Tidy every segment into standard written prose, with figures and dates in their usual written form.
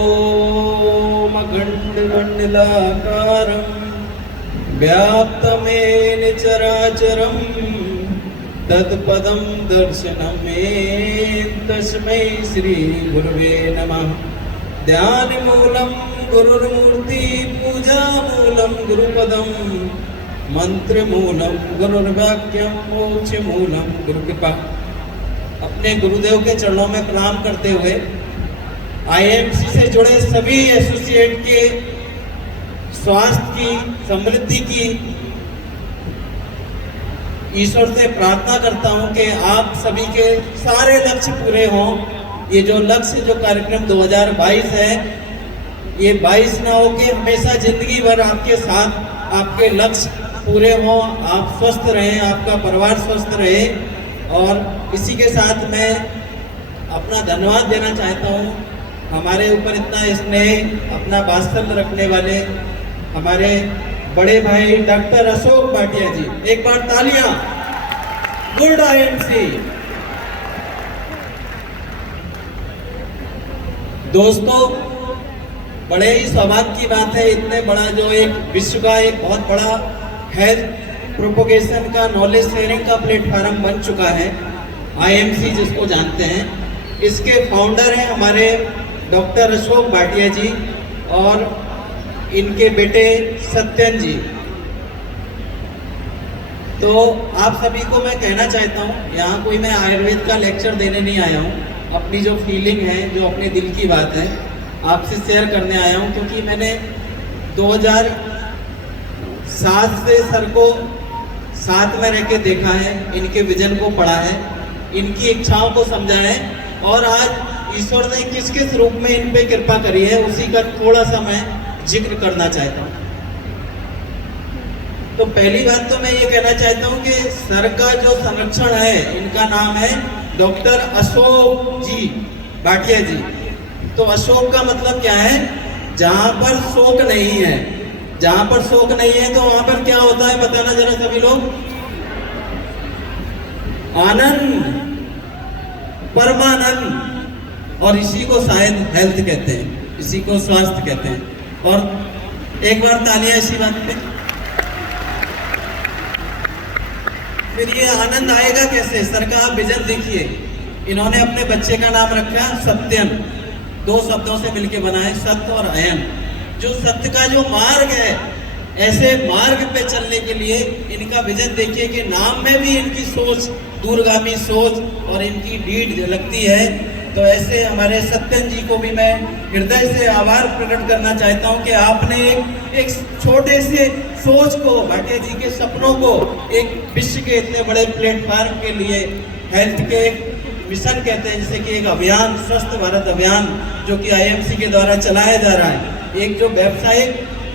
ओम अखंडमंडलाकारं व्याप्तमेन चराचरं तत्पदं दर्शनमेन तस्मै श्री गुरुवे नमः। ध्यानमूलं गुरुर्मूर्ति पूजामूलं गुरुपदं मंत्रमूलं गुरुर्वाक्यं मोक्षमूलं गुरुकृपा। अपने गुरुदेव के चरणों में प्रणाम करते हुए आईएमसी से जुड़े सभी एसोसिएट के स्वास्थ्य की समृद्धि की ईश्वर से प्रार्थना करता हूं कि आप सभी के सारे लक्ष्य पूरे हों। ये जो लक्ष्य जो कार्यक्रम 2022 है, ये 22 ना हो कि हमेशा जिंदगी भर आपके साथ आपके लक्ष्य पूरे हों, आप स्वस्थ रहें, आपका परिवार स्वस्थ रहे। और इसी के साथ मैं अपना धन्यवाद देना चाहता हूँ हमारे ऊपर इतना स्नेह अपना वात्सल्य रखने वाले हमारे बड़े भाई डॉक्टर अशोक भाटिया जी। एक बार तालियां। Good IMC. दोस्तों, बड़े ही सौभाग्य की बात है, इतने बड़ा जो एक विश्व का एक बहुत बड़ा हेल्थ प्रोपोगेशन का नॉलेज शेयरिंग का प्लेटफॉर्म बन चुका है, आईएमसी जिसको जानते हैं। इसके फाउंडर हैं हमारे डॉक्टर अशोक भाटिया जी और इनके बेटे सत्यन जी। तो आप सभी को मैं कहना चाहता हूँ, यहाँ कोई मैं आयुर्वेद का लेक्चर देने नहीं आया हूँ, अपनी जो फीलिंग है, जो अपने दिल की बात है, आपसे शेयर करने आया हूँ। क्योंकि मैंने 2007 से सर को साथ में रह के देखा है, इनके विजन को पढ़ा है, इनकी इच्छाओं को समझा है, और आज ईश्वर ने किस किस रूप में इन पे कृपा करी है उसी का थोड़ा सा मैं जिक्र करना चाहता हूँ। तो पहली बात तो मैं ये कहना चाहता हूँ कि सर का जो संरक्षण है, इनका नाम है डॉक्टर अशोक जी भाटिया जी। तो अशोक का मतलब क्या है? जहां पर शोक नहीं है। जहां पर शोक नहीं है तो वहां पर क्या होता है बताना जरा सभी लोग? आनंद, परमानंद। और इसी को शायद हेल्थ कहते हैं, इसी को स्वास्थ्य कहते हैं। और एक बार तालियां इसी बात पे। फिर ये आनंद आएगा कैसे? सर का आप विजन देखिए, इन्होंने अपने बच्चे का नाम रखा सत्यन, दो शब्दों से मिलकर बना है, सत्य और अयन। जो सत्य का जो मार्ग है, ऐसे मार्ग पे चलने के लिए इनका विजन देखिए कि नाम में भी इनकी सोच, दूरगामी सोच और इनकी डीड झलकती है। तो ऐसे हमारे सत्यन जी को भी मैं हृदय से आभार प्रकट करना चाहता हूं कि आपने एक छोटे से सोच को, भाटिया जी के सपनों को एक विश्व के इतने बड़े प्लेटफॉर्म के लिए हेल्थ के मिशन कहते हैं, जैसे कि एक अभियान, स्वस्थ भारत अभियान, जो कि आईएमसी के द्वारा चलाया जा रहा है। एक जो व्यावसायिक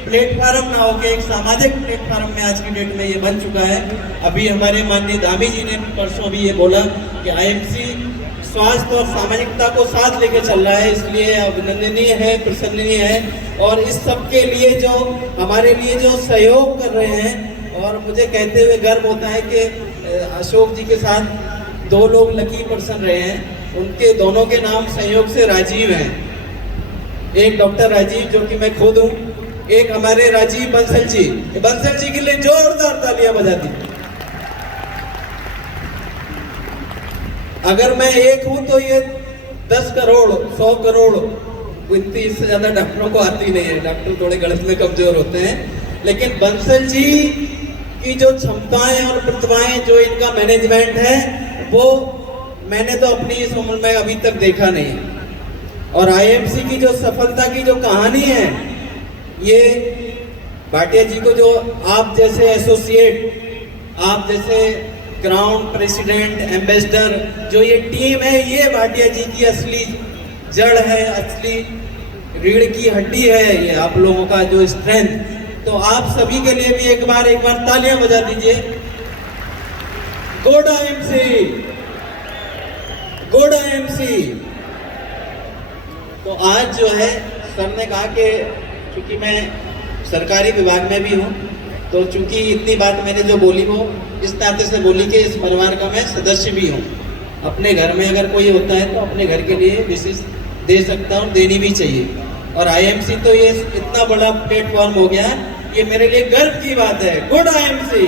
प्लेटफॉर्म ना होकर एक सामाजिक प्लेटफॉर्म में आज की डेट में ये बन चुका है। अभी हमारे माननीय दामी जी ने परसों भी ये बोला कि आईएमसी स्वास्थ्य और सामाजिकता को साथ लेकर चल रहा है, इसलिए अभिनंदनीय है, प्रशंसनीय है। और इस सब के लिए जो हमारे लिए जो सहयोग कर रहे हैं, और मुझे कहते हुए गर्व होता है कि अशोक जी के साथ 2 लोग लकी पर्सन रहे हैं, उनके दोनों के नाम संयोग से राजीव हैं। एक डॉक्टर राजीव जो कि मैं खुद हूँ, एक हमारे राजीव बंसल जी। बंसल जी के लिए जोरदार तालियां बजा दी। अगर मैं एक हूं तो ये 10 करोड़ 100 करोड़, इतनी इससे ज्यादा डॉक्टरों को आती नहीं है, डॉक्टर थोड़े गणित में कमजोर होते हैं। लेकिन बंसल जी की जो क्षमताएं और प्रतिभाएं, जो इनका मैनेजमेंट है, वो मैंने तो अपनी इस उम्र में अभी तक देखा नहीं है। और आईएमसी की जो सफलता की जो कहानी है, ये भाटिया जी को, जो आप जैसे एसोसिएट, आप जैसे क्राउन प्रेसिडेंट, एम्बेसडर, जो ये टीम है, ये भाटिया जी की असली जड़ है, असली रीढ़ की हड्डी है, ये आप लोगों का जो स्ट्रेंथ। तो आप सभी के लिए भी एक बार तालियां बजा दीजिए। Good IMC, good IMC. तो आज जो है सर ने कहा कि क्योंकि मैं सरकारी विभाग में भी हूँ, तो चूंकि इतनी बात मैंने जो बोली वो इस नाते से बोली कि इस परिवार का मैं सदस्य भी हूँ। अपने घर में अगर कोई होता है तो अपने घर के लिए विशेष दे सकता हूँ, देनी भी चाहिए। और आईएमसी तो ये इतना बड़ा प्लेटफॉर्म हो गया है, ये मेरे लिए गर्व की बात है। Good IMC.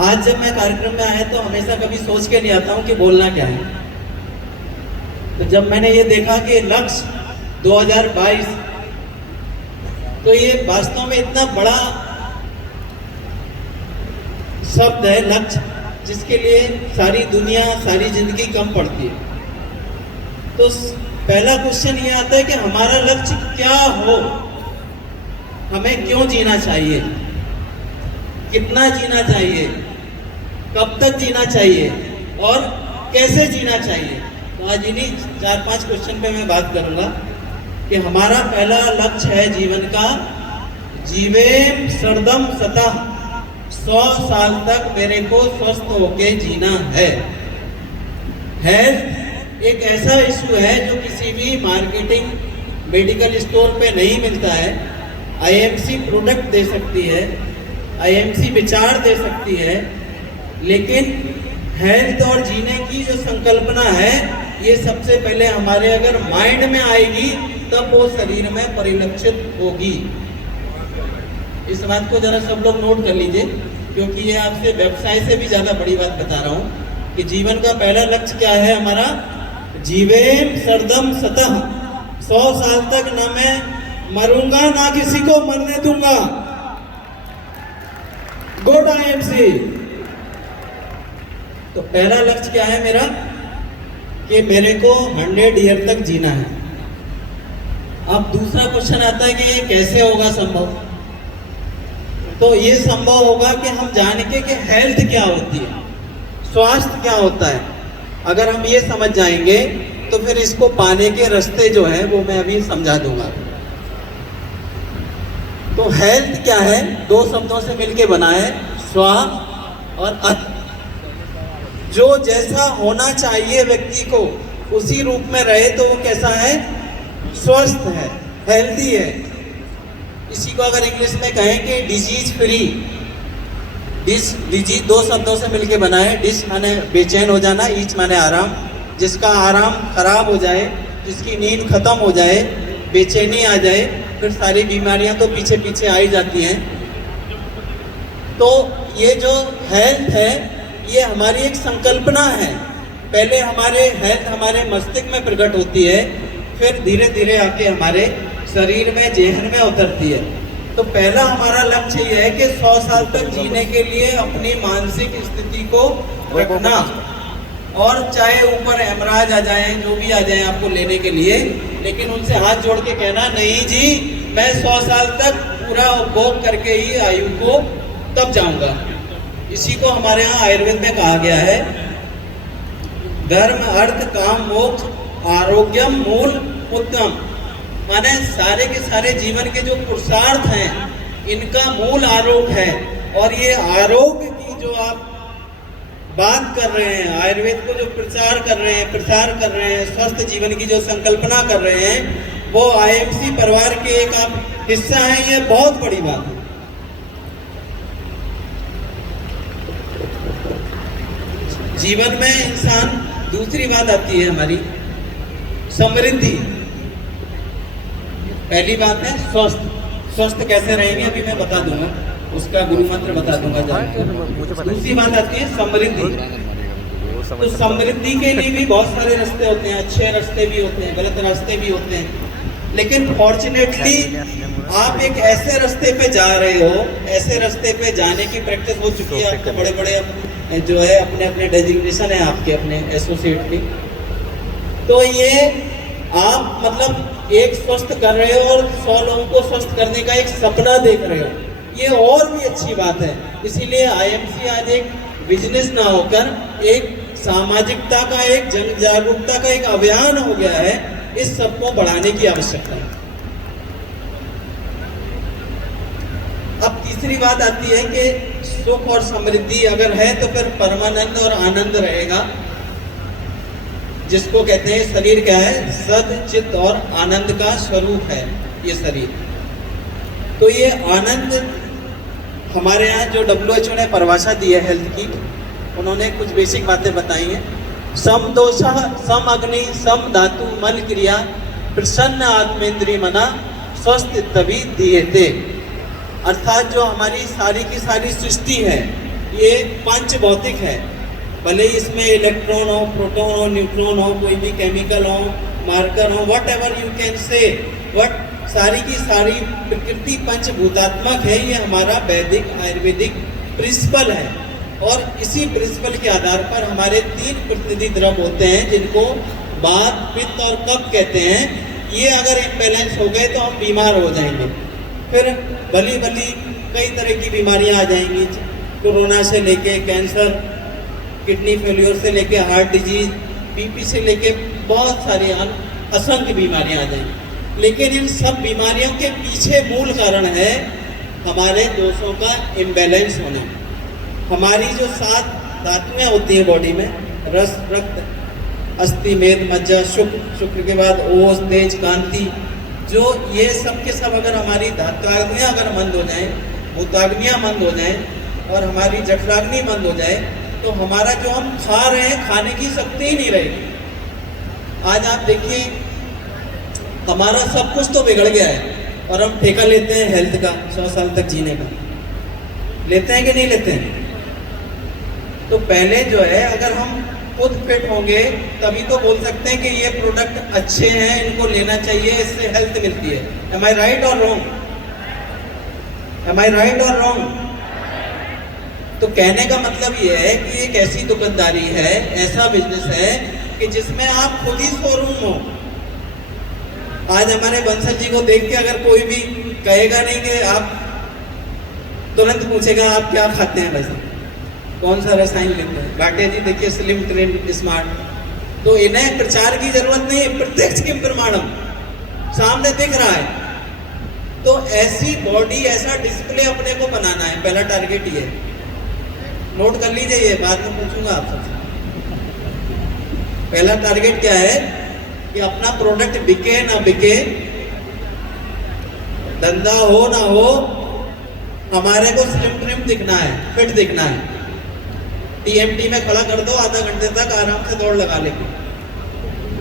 आज जब मैं कार्यक्रम में आया तो हमेशा कभी सोच के नहीं आता हूं कि बोलना क्या है। तो जब मैंने ये देखा कि लक्ष्य 2022, तो ये वास्तव में इतना बड़ा शब्द है लक्ष्य, जिसके लिए सारी दुनिया, सारी जिंदगी कम पड़ती है। तो पहला क्वेश्चन ये आता है कि हमारा लक्ष्य क्या हो, हमें क्यों जीना चाहिए, कितना जीना चाहिए, कब तक जीना चाहिए और कैसे जीना चाहिए। तो आज इन्हीं 4-5 क्वेश्चन पे मैं बात करूंगा कि हमारा पहला लक्ष्य है जीवन का, जीवेम शरदम सतः, 100 साल तक मेरे को स्वस्थ होके जीना है। हेल्थ एक ऐसा इशू है जो किसी भी मार्केटिंग मेडिकल स्टोर पे नहीं मिलता है। आईएमसी प्रोडक्ट दे सकती है, आईएमसी विचार दे सकती है, लेकिन हेल्थ और जीने की जो संकल्पना है, ये सबसे पहले हमारे अगर माइंड में आएगी तब वो शरीर में परिलक्षित होगी। इस बात को जरा सब लोग नोट कर लीजिए, क्योंकि ये आपसे व्यवसाय से भी ज्यादा बड़ी बात बता रहा हूँ कि जीवन का पहला लक्ष्य क्या है हमारा, जीवेम शरदम सतः, 100 साल तक ना मैं मरूंगा ना किसी को मरने दूंगा। Good IMC. तो पहला लक्ष्य क्या है मेरा कि मेरे को 100 ईयर तक जीना है। अब दूसरा क्वेश्चन आता है कि ये कैसे होगा संभव। तो ये संभव होगा कि हम जान के कि हेल्थ क्या होती है, स्वास्थ्य क्या होता है। अगर हम ये समझ जाएंगे तो फिर इसको पाने के रास्ते जो है वो मैं अभी समझा दूंगा। तो हेल्थ क्या है, 2 शब्दों से मिलके बना है, स्वा और अत। जो जैसा होना चाहिए व्यक्ति को उसी रूप में रहे तो वो कैसा है, स्वस्थ है, हेल्दी है। इसी को अगर इंग्लिश में कहें कि डिजीज फ्री। डिजीज 2 शब्दों से मिलके बना है। डिस माने बेचैन हो जाना, ईच माने आराम। जिसका आराम खराब हो जाए, जिसकी नींद खत्म हो जाए, बेचैनी आ जाए, फिर सारी बीमारियां तो पीछे पीछे आ ही जाती हैं। तो ये जो हेल्थ है ये हमारी एक संकल्पना है। पहले हमारे हेल्थ हमारे मस्तिष्क में प्रकट होती है, फिर धीरे धीरे आके हमारे शरीर में, जेहन में उतरती है। तो पहला हमारा लक्ष्य ये है कि 100 साल तक जीने के लिए अपनी मानसिक स्थिति को रखना, और चाहे ऊपर एमराज आ जाए, जो भी आ जाए आपको लेने के लिए, लेकिन उनसे हाथ जोड़ के कहना, नहीं जी मैं 100 साल तक पूरा उपभोग करके ही आयु को तब जाऊंगा। इसी को हमारे यहाँ आयुर्वेद में कहा गया है, धर्म अर्थ काम मोक्ष आरोग्यम मूल उत्तम। माने सारे के सारे जीवन के जो पुरुषार्थ हैं इनका मूल आरोग्य है। और ये आरोग्य की जो आप बात कर रहे हैं, आयुर्वेद को जो प्रचार कर रहे हैं, स्वस्थ जीवन की जो संकल्पना कर रहे हैं, वो आईएमसी परिवार के एक आप हिस्सा हैं। ये बहुत बड़ी बात है। जीवन में इंसान, दूसरी बात आती है हमारी समृद्धि। पहली बात है स्वस्थ। स्वस्थ कैसे रहेंगे अभी मैं बता दूंगा, उसका गुरु मंत्र बता दूंगा। दूसरी बात आती है समृद्धि। तो समृद्धि के लिए भी बहुत सारे रास्ते होते हैं, अच्छे रास्ते भी होते हैं, गलत रास्ते भी होते हैं। लेकिन फॉर्चुनेटली आप एक ऐसे रास्ते पे जा रहे हो, ऐसे रास्ते पे जाने की प्रैक्टिस हो चुकी है आपको। बड़े बड़े जो है अपने अपने डेजिग्नेशन है आपके, अपने एसोसिएट की। तो ये आप मतलब एक स्वस्थ कर रहे हो और 100 लोगों को स्वस्थ करने का एक सपना देख रहे हो, ये और भी अच्छी बात है। इसीलिए आईएमसी आज एक बिजनेस ना होकर एक सामाजिकता का, एक जन जागरूकता का एक अभियान हो गया है। इस सबको बढ़ाने की आवश्यकता है। अब तीसरी बात आती है कि सुख और समृद्धि अगर है तो फिर परमानंद और आनंद रहेगा, जिसको कहते हैं शरीर क्या है, सद चित्त और आनंद का स्वरूप है ये शरीर। तो ये आनंद हमारे यहाँ जो WHO ने परिभाषा दी है हेल्थ की, उन्होंने कुछ बेसिक बातें बताई हैं सम दोष सम अग्नि सम धातु मन क्रिया प्रसन्न आत्मेंद्रिय मना स्वस्थ तभी दिएते। अर्थात जो हमारी सारी की सारी सृष्टि है ये पंच भौतिक है, भले ही इसमें इलेक्ट्रॉन हो, प्रोटॉन हो, न्यूट्रॉन हो, कोई भी केमिकल हो, मार्कर हो, what ever you can say, what सारी की सारी प्रकृति पंचभूतात्मक है। ये हमारा वैदिक आयुर्वेदिक प्रिंसिपल है और इसी प्रिंसिपल के आधार पर हमारे 3 प्रतिनिधि द्रव होते हैं जिनको वात, पित्त और कफ कहते हैं। ये अगर इम्बैलेंस हो गए तो हम बीमार हो जाएंगे, फिर भली भली कई तरह की बीमारियां आ जाएंगी, कोरोना से लेके कैंसर, किडनी फेल्योर से लेके हार्ट डिजीज, बीपी से लेके बहुत सारी असंख्य बीमारियां आ जाएंगी। लेकिन इन सब बीमारियों के पीछे मूल कारण है हमारे दोषों का इम्बैलेंस होना। हमारी जो 7 धातुएं होती हैं बॉडी में, रस, रक्त, अस्थि, मेद, मज्जा, शुक्र, शुक्र के बाद ओज, तेज, कांति, जो ये सब के सब अगर हमारी धात्वाग्नियाँ अगर मंद हो जाएं, भूताग्नियाँ मंद हो जाएं और हमारी जठराग्नि मंद हो जाए तो हमारा जो हम खा रहे हैं खाने की शक्ति ही नहीं रहेगी। आज आप देखिए हमारा सब कुछ तो बिगड़ गया है और हम ठेका लेते हैं हेल्थ का, 100 साल तक जीने का, लेते हैं कि नहीं लेते हैं? तो पहले जो है अगर हम खुद फिट होंगे तभी तो बोल सकते हैं कि ये प्रोडक्ट अच्छे हैं, इनको लेना चाहिए, इससे हेल्थ मिलती है। एम आई राइट और रॉन्ग? एम आई राइट और रॉन्ग? तो कहने का मतलब ये है कि एक ऐसी दुकानदारी है, ऐसा बिजनेस है कि जिसमें आप खुद ही शोरूम हो। आज हमारे बंसल जी को देख के अगर कोई भी कहेगा नहीं कि आप, तुरंत पूछेगा आप क्या खाते हैं, वैसे कौन सा रसायन लेते हैं। भाटिया जी देखिए स्लिम, ट्रिम, स्मार्ट, तो इन्हें प्रचार की जरूरत नहीं है, प्रत्यक्ष के प्रमाणम सामने दिख रहा है। तो ऐसी बॉडी, ऐसा डिस्प्ले अपने को बनाना है, पहला टारगेट ये। नोट कर लीजिए, ये बाद में पूछूंगा आप सबसे। पहला टारगेट क्या है कि अपना प्रोडक्ट बिके ना बिके, धंधा हो ना हो, हमारे को स्लिम ट्रिम दिखना है, फिट दिखना है। टीएमटी में खड़ा कर दो, आधा घंटे तक आराम से दौड़ लगा लेंगे,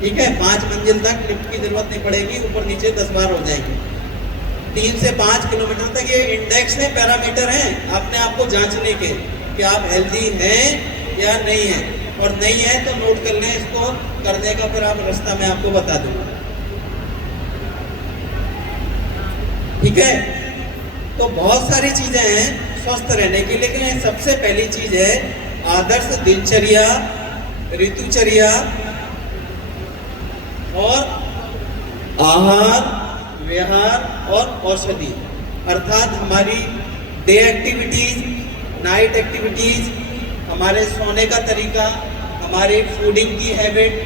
ठीक है। 5 मंजिल तक लिफ्ट की जरूरत नहीं पड़ेगी, ऊपर नीचे 10 बार हो जाएंगे। 3 से 5 किलोमीटर तक ये इंडेक्स है, पैरामीटर हैं अपने आप को जांचने के कि आप हेल्दी हैं या नहीं है, और नहीं है तो नोट कर लें इसको, करने का फिर आप रास्ता मैं आपको बता दूंगा, ठीक है। तो बहुत सारी चीजें हैं स्वस्थ रहने की, लेकिन सबसे पहली चीज है आदर्श दिनचर्या, ऋतुचर्या और आहार, विहार और औषधि। अर्थात हमारी डे एक्टिविटीज, नाइट एक्टिविटीज, हमारे सोने का तरीका, हमारी फूडिंग की हैबिट,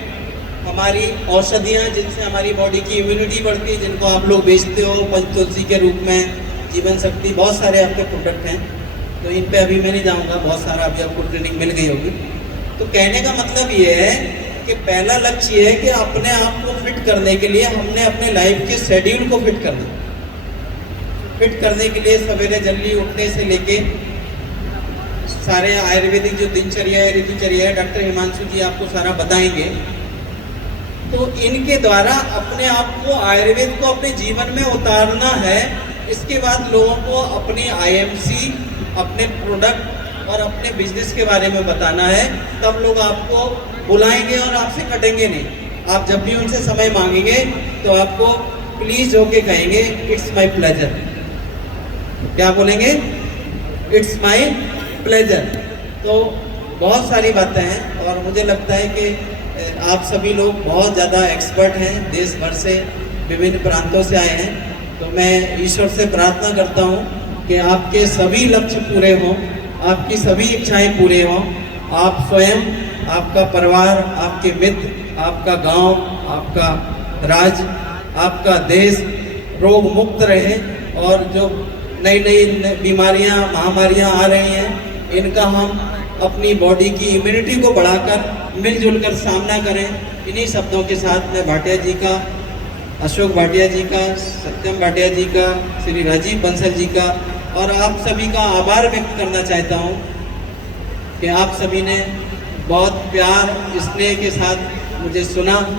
हमारी औषधियाँ जिनसे हमारी बॉडी की इम्यूनिटी बढ़ती है, जिनको आप लोग बेचते हो पंचतुलसी के रूप में, जीवन शक्ति, बहुत सारे आपके प्रोडक्ट हैं, तो इन पे अभी मैं नहीं जाऊँगा, बहुत सारा अभी आपको ट्रेनिंग मिल गई होगी। तो कहने का मतलब ये है कि पहला लक्ष्य ये है कि अपने आप को फिट करने के लिए हमने अपने लाइफ के शेड्यूल को फिट करना। फिट करने के लिए सवेरे जल्दी उठने से लेके सारे आयुर्वेदिक जो दिनचर्या है, ऋतुचर्या है, डॉक्टर हिमांशु जी आपको सारा बताएंगे। तो इनके द्वारा अपने आप को, आयुर्वेद को अपने जीवन में उतारना है। इसके बाद लोगों को अपनी आईएमसी, अपने प्रोडक्ट और अपने बिजनेस के बारे में बताना है, तब लोग आपको बुलाएंगे और आपसे कटेंगे नहीं। आप जब भी उनसे समय मांगेंगे तो आपको प्लीज होके कहेंगे इट्स माय प्लेजर। क्या बोलेंगे? It's my pleasure. तो बहुत सारी बातें हैं और मुझे लगता है कि आप सभी लोग बहुत ज़्यादा एक्सपर्ट हैं, देश भर से, विभिन्न प्रांतों से आए हैं। तो मैं ईश्वर से प्रार्थना करता हूँ कि आपके सभी लक्ष्य पूरे हों, आपकी सभी इच्छाएं पूरे हों, आप स्वयं, आपका परिवार, आपके मित्र, आपका गांव, आपका राज्य, आपका देश रोग मुक्त रहे और जो नई नई बीमारियां, महामारियां आ रही हैं, इनका हम अपनी बॉडी की इम्यूनिटी को बढ़ाकर मिलजुल कर सामना करें। इन्हीं शब्दों के साथ मैं भाटिया जी का, अशोक भाटिया जी का, सत्यम भाटिया जी का, श्री राजीव बंसल जी का और आप सभी का आभार व्यक्त करना चाहता हूँ कि आप सभी ने बहुत प्यार स्नेह के साथ मुझे सुना